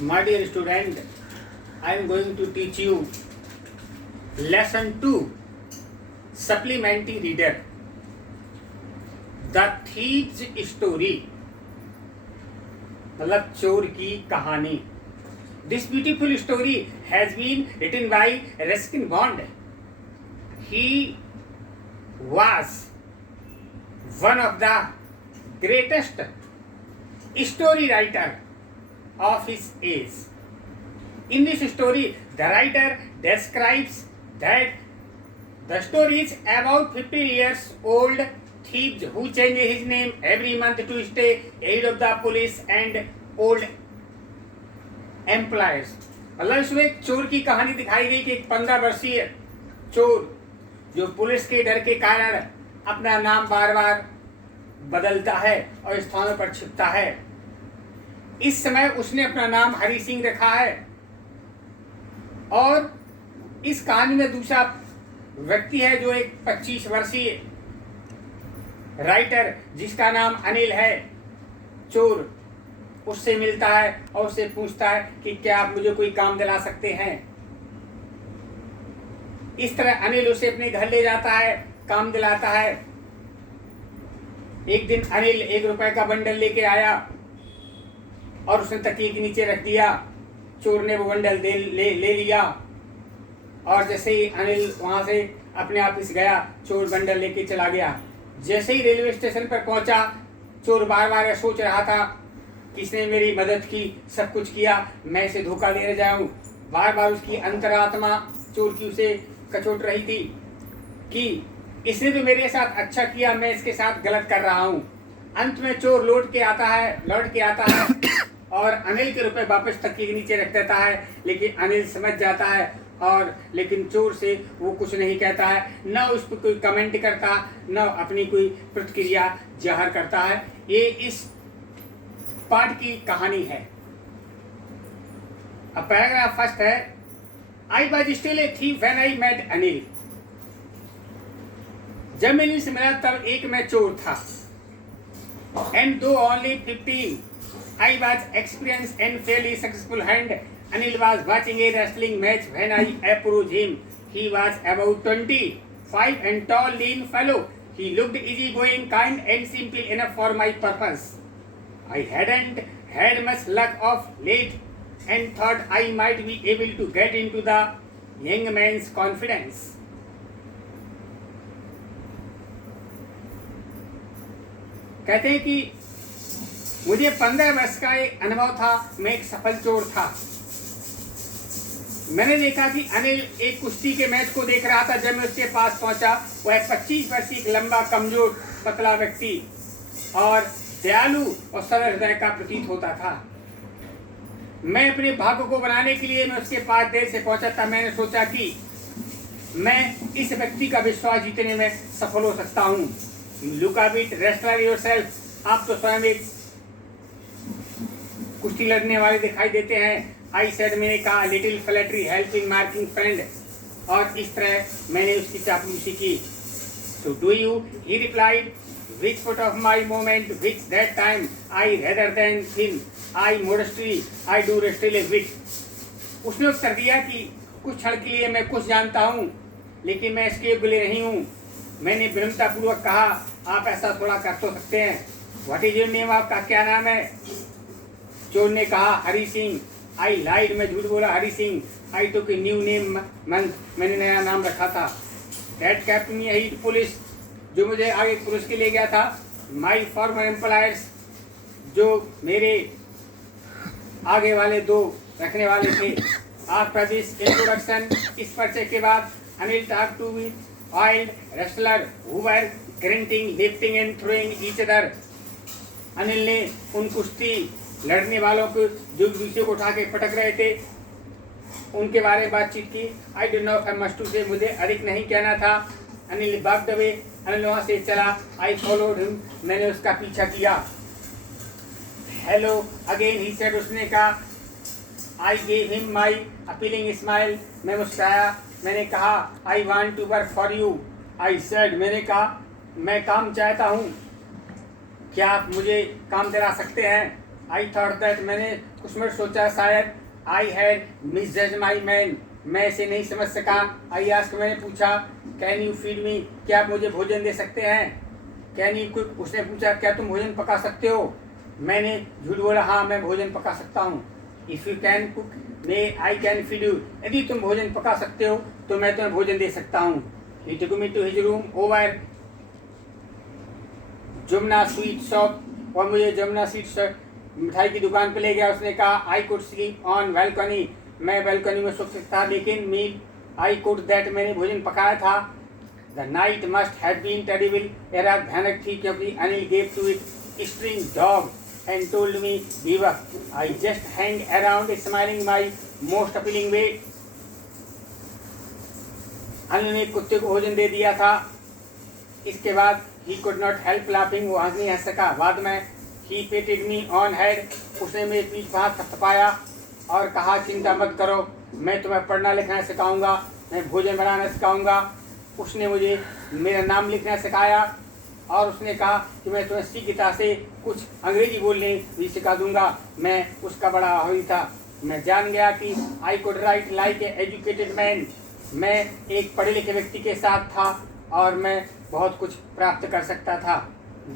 My dear student, I am going to teach you lesson 2, supplementary reader. The Thief's Story, मतलब चोर की कहानी. This beautiful story has been written by Ruskin Bond. He was one of the greatest story writer of his age. In this story, the writer describes that the story is about 15 years old thief who changes his name every month to stay ahead of the police and old employers. मतलब इसमें एक चोर की कहानी दिखाई गई कि एक 15 वर्षीय चोर जो पुलिस के डर के कारण अपना नाम बार बार बदलता है और स्थानों पर छिपता है. इस समय उसने अपना नाम हरि सिंह रखा है. और इस कहानी में दूसरा व्यक्ति है जो एक 25 वर्षीय राइटर जिसका नाम अनिल है. चोर उससे मिलता है और उससे पूछता है कि क्या आप मुझे कोई काम दिला सकते हैं. इस तरह अनिल उसे अपने घर ले जाता है, काम दिलाता है. एक दिन अनिल 1 रुपए का बंडल लेके आया और उसने तकिए के नीचे रख दिया. चोर ने वो बंडल ले लिया और जैसे ही अनिल वहां से अपने ऑफिस गया, चोर बंडल लेके चला गया. जैसे ही रेलवे स्टेशन पर पहुंचा, चोर बार बार सोच रहा था किसने मेरी मदद की, सब कुछ किया, मैं इसे धोखा दे जाऊं. बार बार उसकी अंतरात्मा चोर की उसे कचोट रही थी कि इसने तो मेरे साथ अच्छा किया, मैं इसके साथ गलत कर रहा हूं. अंत में चोर लौट के आता है और अनिल के रुपए वापस तकिए के नीचे रख देता है. लेकिन अनिल समझ जाता है और लेकिन चोर से वो कुछ नहीं कहता है, न उस पर कोई कमेंट करता, न अपनी कोई प्रतिक्रिया जाहिर करता है. ये इस पाठ की कहानी है. अब पैराग्राफ फर्स्ट है, I was still a thief when I met Anil. जब मैं अनिल से मिला तब एक मैं चोर था. एंड दो only 15 I was experienced and fairly successful hand. Anil was watching a wrestling match when I approached him. He was about 25 and tall, lean fellow. He looked easygoing, kind and simple enough for my purpose. I hadn't had much luck of late and thought I might be able to get into the young man's confidence. कहते हैं कि मुझे 15 वर्ष का एक अनुभव था. मैं एक सफल चोर था. मैंने देखा कि अनिल एक कुश्ती के मैच को देख रहा था. जब मैं उसके पास पहुंचा, वह एक 25 वर्षीय एक लंबा, कमजोर, पतला व्यक्ति और दयालु और सरल हृदय का प्रतीत होता था. मैं अपने भाग्य को बनाने के लिए मैं उसके पास देर से पहुंचा था. मैंने सोचा कि मैं इस व्यक्ति का विश्वास जीतने में सफल हो सकता हूँ. Look a bit wrestler yourself. आप तो स्वयं एक कुश्ती लड़ने वाले दिखाई देते हैं. आई सेड, मैंने कहा, little flattery helping marking friend. और इस तरह मैंने उसकी चापलूसी की. So do you, he replied, which foot of my moment which that time I rather than thin I modesty I do wrestle a bit. उसने उत्तर दिया कि कुछ क्षण के लिए मैं कुछ जानता हूँ, लेकिन मैं इसके योग्य नहीं हूँ. मैंने विनम्रतापूर्वक कहा, आप ऐसा थोड़ा कर तो सकते हैं. व्हाट इज योर नेम, आपका क्या नाम है. चोर ने कहा, हरि सिंह. आई लाइड, मैं झूठ बोला, हरि सिंह. आई टुक ए न्यू नेम मंथ, मैंने नया नाम रखा था. That kept me ahead police, जो मुझे आगे पुलिस के ले गया था. माई फॉर्मर एम्प्लॉयर्स, जो मेरे आगे वाले 2 रखने वाले थे. आफ्टर दिस इंट्रोडक्शन, इस परिचय के बाद, Anil took to me oiled wrestler who were grunting, lifting and throwing each other. Anil ने उन कुश्ती लड़ने वालों को जो दूसरे को उठा के पटक रहे थे उनके बारे में बातचीत की. I don't know if I must to say, मुझे अधिक नहीं कहना था. अनिल भागते हुए, अनिल वहाँ से चला. आई फॉलोड हिम, मैंने उसका पीछा किया. हेलो अगेन ही सेड, उसने कहा. I gave him my appealing smile, मैं मुस्कुराया. मैंने कहा, I want to work for you. I said, मैंने कहा, मैं काम चाहता हूँ, क्या आप मुझे काम दिला सकते हैं. आई थॉट दैट मैंने कुछ मिनट सोचा शायद I had misjudge my man, मैं इसे नहीं समझ सका। आई आस्क, मैंने पूछा कैन यू फीड मी, क्या आप मुझे भोजन दे सकते हैं। कैन यू कुक, उसने पूछा क्या तुम भोजन पका सकते हो। मैंने झूठ बोला हाँ मैं भोजन पका सकता हूँ। If you can cook may I can feed you, यदि तुम भोजन पका सकते हो तो मैं तुम्हें भोजन दे सकता हूँ। He took me to his room over Jamuna sweet shop, और मुझे जमुना स्वीट मिठाई की दुकान पर ले गया। उसने कहा I could sleep on balcony, मैं बैल्कनी में सो सकता था, लेकिन मील आई कुड दैट, मैंने भोजन पकाया था। The night must have been terrible, यह रात भयानक थी क्योंकि Anil gave to it string dog and told me give up. I just hang around smiling my most appealing way. Anil ने कुत्ते को भोजन दे दिया था। इसके बाद he could not help laughing, वो नहीं हंस सका। बाद में ही पेटेड मी ऑन हेड, उसने मेरे पीठ पर हाथ थपथपाया और कहा चिंता मत करो, मैं तुम्हें पढ़ना लिखना सिखाऊंगा, मैं भोजन बनाना सिखाऊंगा। उसने मुझे मेरा नाम लिखना सिखाया और उसने कहा कि मैं तुम्हें सीखता से कुछ अंग्रेजी बोलने भी सिखा दूंगा। मैं उसका बड़ा आभारी था। मैं जान गया कि I could write like a educated man, मैं एक पढ़े लिखे व्यक्ति के साथ था और मैं बहुत कुछ प्राप्त कर सकता था।